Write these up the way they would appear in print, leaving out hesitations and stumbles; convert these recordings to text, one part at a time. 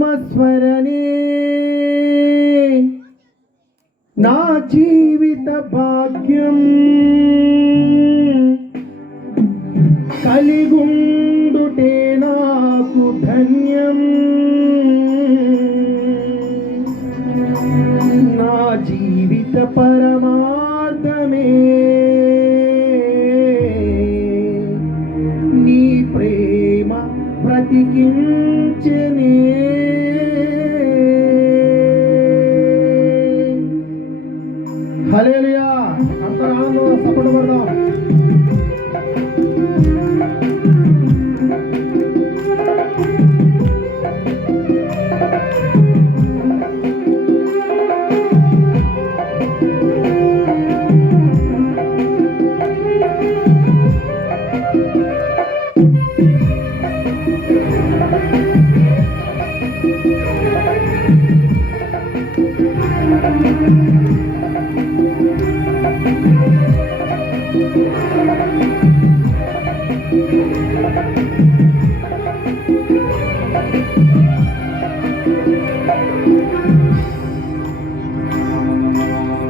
నామస్మరణే నా జీవిత భాగ్యం కలిగుండుటే నాకు ధన్యం నా జీవిత పరమార్థమే నీ ప్రేమ బ్రతికించెనే హల్లెలూయా అంతరానంలో సపోర్ట్ కొడదాం.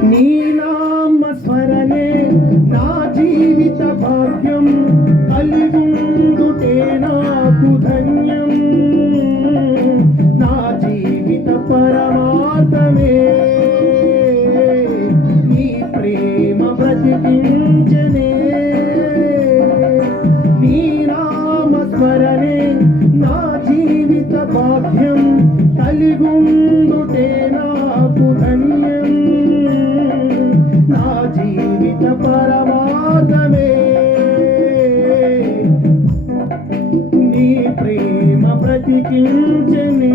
నీ నామస్మరణే నా జీవిత భాగ్యం కలిగుండుటే నాకు ధన్యం నా జీవిత పరమార్థమే నీ ప్రేమ బ్రతికించెనే నీ నామస్మరణే నా జీవిత భాగ్యం కలిగుండుటే నాకు ధన్యం నా జీవిత పరమార్థమే నీ ప్రేమ బ్రతికించెనే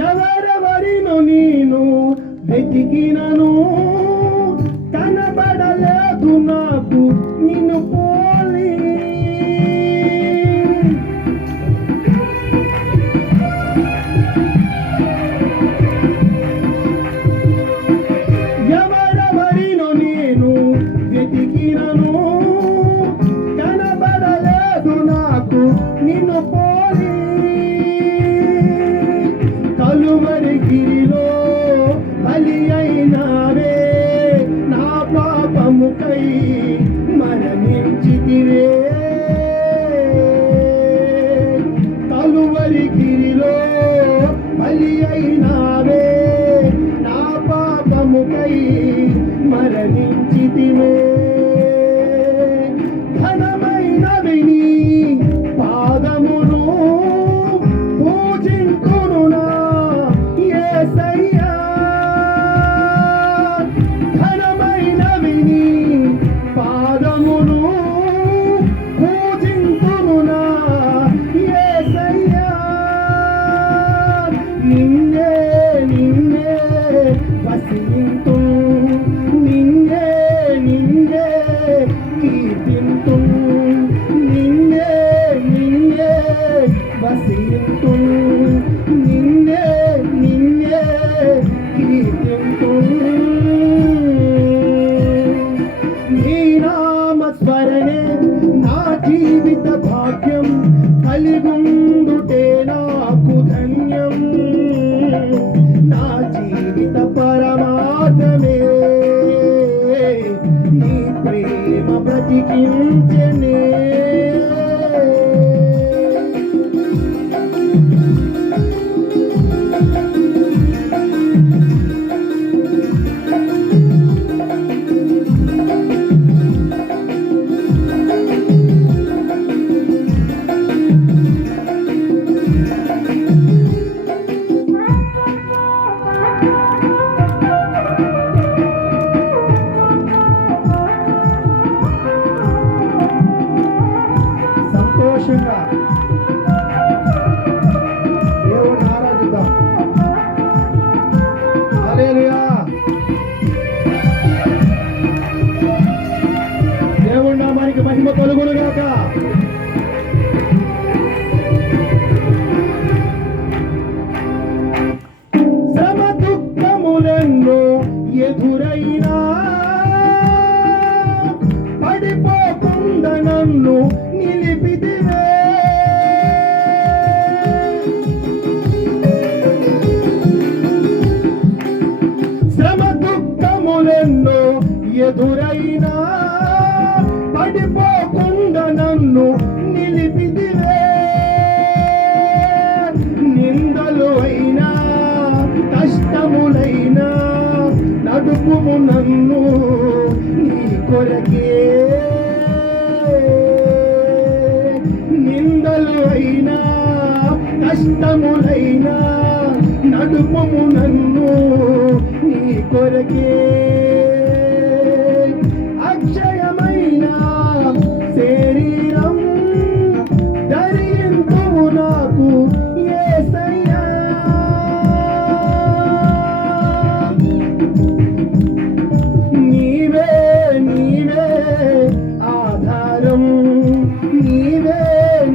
ఎవరెవరినో నేను వెతికినను కనబడలేదు నాకు నిన్ను పోలి ఎవరెవరినో నేను వెతికినను కనబడలేదు నాకు నిన్ను పోలి కలువరి గిరిలో బలి అయినావే నా పాపముకై మరణించితివే కలువరి గిరిలో బలి అయినావే నా పాపముకై మరణించితివే ఘనమైనవి నీ పాదమును పూజింతును నా యేసయ్యా ఘనమైనవి నీ పాదమును పూజింతును నా యేసయ్యా నిన్నే నిన్నే వసింతు నిన్నే నిన్నే కీర్తింతు నిన్నే నిన్నే వసింతు నిన్నే నిన్నే కీర్తింతు నీ నామస్మరణే నా జీవిత భాగ్యం కలిగుండుటే నాకు ధన్యం నా జీవిత పరమార్థమే నీ ప్రేమ బ్రతికించెనే నడుపుము నన్ను నీ కొరకే. నిందలు అయినా కష్టములైనా నడుపుము నన్ను నీ కొరకే. అక్షయమైన శరీరం ధరింతుము నాకు యేసయ్యా. నీవే నీవే ఆధారం, నీవే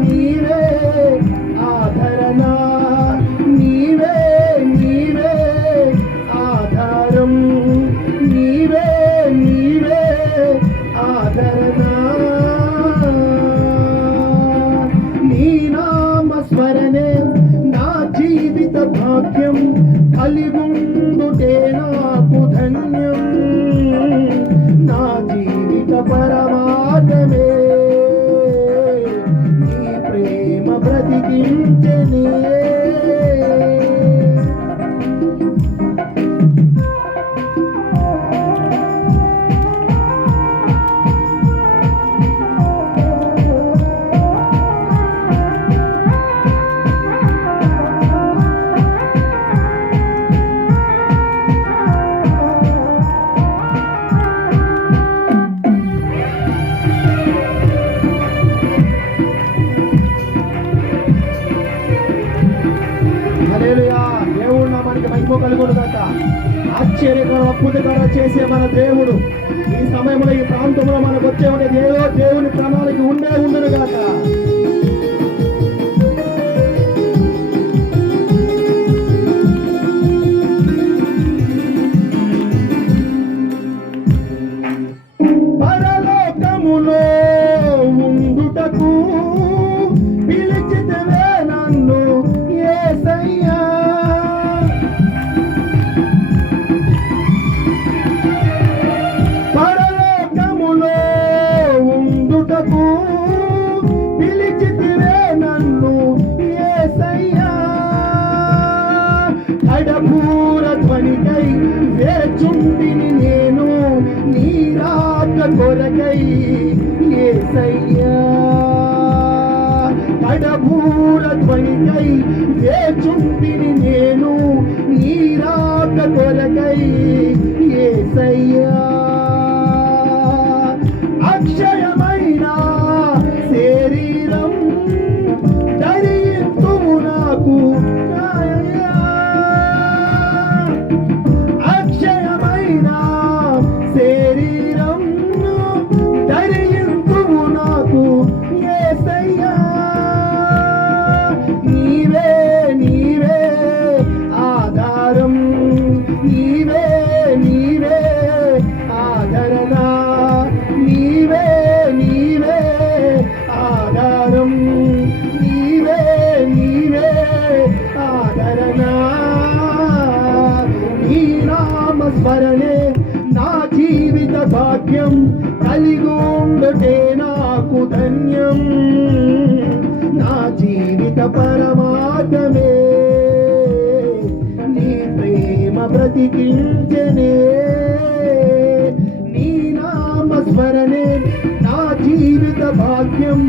నీవే ఆధరణ, నీవే నీవే ఆధారం, నీవే నీవే ఆధరణ. నీ నామ స్మరణే నా జీవిత భాగ్యం, కలిగుండుటే నాకు ధన్యం. నా జీవిత పరమార్థమే నీ ప్రేమ బ్రతికించెనే. హల్లెలూయా. దేవుడు నామానికి మహిమ కలుగునుగాక. ఆశ్చర్యకర అద్భుతకర చేసే మన దేవుడు ఈ సమయంలో ఈ ప్రాంతంలో మనకు వచ్చే ఉండేది ఏదో దేవుని ప్రణాళిక ఉండును గాక. పరలోకములో ఉండుటకు పిలిచితివే నన్ను యేసయ్యా. పరలోకములో ఉండుటకు పిలిచితివే నన్ను యేసయ్యా. కడపూర ధ్వనికై వేచుండిని నేను నీ రాక కొరకై యేసయ్యా. కడపూర ధ్వనికై వేచుండిని నేను నీ రాక కొరకై యేసయ్యా. అక్షయమైన శరీరం ధరింతుము నాకు అక్షయమైన శరీరం ధరింతుము నాకు యేసయ్యా. నీవే నీవే ఆధారం, నీవే నీవే ఆధరణ, నీవే నీవే ఆధారం, నీవే నీవే ఆధరణ. నీ నామ స్మరణే నా జీవిత భాగ్యం, కలిగుండుటే నాకు ధన్యం. నా జీవిత పరమార్థమే నీ ప్రేమ బ్రతికించెనే. నీ నామ స్మరణే నా జీవిత భాగ్యం,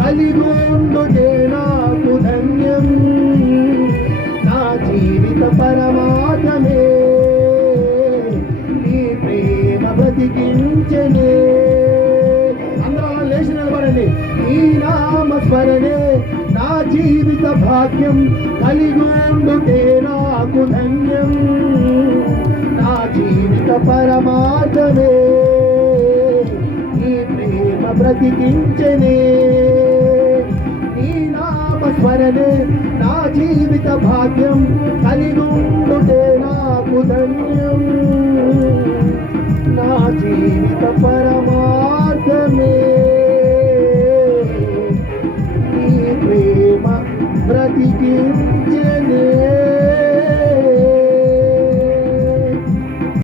కలిగుండుటే నాకు ధన్యం. నా జీవిత పరమార్థమే నీ ప్రేమ బ్రతికించెనే. అందరూ లేచి నిలబడండి. నీ నామ స్మరణే నా జీవిత భాగ్యం, కలిగుండుటే నాకు ధన్యం. నా జీవిత పరమార్థమే నీ ప్రేమ బ్రతికించెనే. నీ నామ స్మరణే నా జీవిత భాగ్యం, కలిగుండుటే నాకు ధన్యం. నా జీవిత పరమా